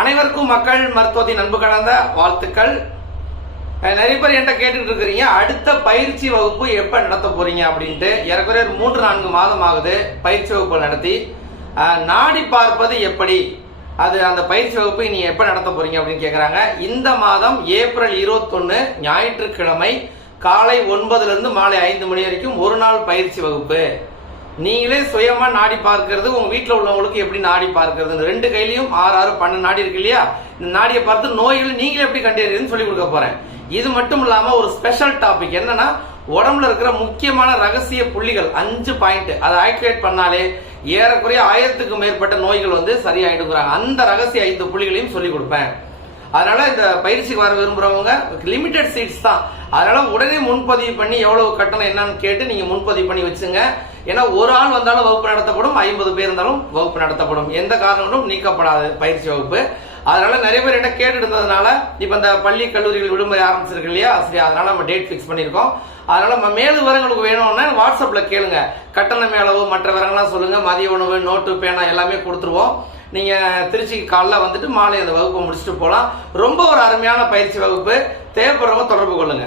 அனைவருக்கும் மக்கள் மருத்துவத்தின் அன்பு கலந்த வாழ்த்துக்கள். நிறைய பேர் என்கிட்ட கேட்டுட்டு இருக்கிறீங்க. அடுத்த பயிற்சி வகுப்பு எப்ப நடத்த போறீங்க அப்படின்ட்டு. ஏறக்குறைய ஒரு மூன்று நான்கு மாதம் ஆகுது பயிற்சி வகுப்பு நடத்தி. நாடி பார்ப்பது எப்படி? அது அந்த பயிற்சி வகுப்பு நீ எப்ப நடத்த போறீங்க அப்படின்னு கேட்குறாங்க இந்த மாதம் ஏப்ரல் 21 ஞாயிற்றுக்கிழமை காலை ஒன்பதுல இருந்து மாலை ஐந்து மணி வரைக்கும் ஒரு நாள் பயிற்சி வகுப்பு. நீங்களே சுயமா நாடி பார்க்கறது உங்க வீட்டில் உள்ளவங்களுக்கு எப்படி நாடி பார்க்கறது? இந்த ரெண்டு கையிலையும் ஆறு ஆறு பன்னெண்டு நாடி இருக்கு இல்லையா? இந்த நாடியை பார்த்து நோய்களை நீங்களே எப்படி கண்டறியதுன்னு சொல்லி கொடுக்க போறேன். இது மட்டும் இல்லாம ஒரு ஸ்பெஷல் டாபிக் என்னன்னா உடம்புல இருக்கிற முக்கியமான ரகசிய புள்ளிகள் அஞ்சு பாயிண்ட் அதை ஆக்டிவேட் பண்ணாலே ஏறக்குறைய ஆயிரத்துக்கும் மேற்பட்ட நோய்கள் வந்து சரியாயிடுங்கிறாங்க. அந்த ரகசிய ஐந்து புள்ளிகளையும் சொல்லி கொடுப்பேன். அதனால இந்த பயிற்சிக்கு வர விரும்புறவங்க லிமிடெட் சீட்ஸ் தான். அதனால உடனே முன்பதிவு பண்ணி எவ்வளவு கட்டணம் என்னன்னு கேட்டு நீங்க முன்பதிவு பண்ணி வச்சுங்க. ஏன்னா ஒரு ஆள் வந்தாலும் வகுப்பு நடத்தப்படும் ஐம்பது பேர் இருந்தாலும் வகுப்பு நடத்தப்படும். எந்த காரணங்களும் நீக்கப்படாது பயிற்சி வகுப்பு. அதனால நிறைய பேர் என்ன கேட்டு இருந்ததுனால இப்ப இந்த பள்ளி கல்லூரிகள் விடுமுறை ஆரம்பிச்சிருக்கு இல்லையா? சரி அதனால நம்ம டேட் ஃபிக்ஸ் பண்ணியிருக்கோம். அதனால நம்ம மேலும் விவரங்களுக்கு வேணும்னா வாட்ஸ்அப்ல கேளுங்க. கட்டணம் மேளவு மற்ற விவரங்கள்லாம் சொல்லுங்க. மதிய உணவு நோட்டு பேனா எல்லாமே கொடுத்துருவோம். நீங்க திருச்சிக்கு காலைல வந்துட்டு மாலை அந்த வகுப்பை முடிச்சுட்டு போகலாம் ரொம்ப ஒரு அருமையான பயிற்சி வகுப்பு. தேவைப்படுறவங்க தொடர்பு கொள்ளுங்க.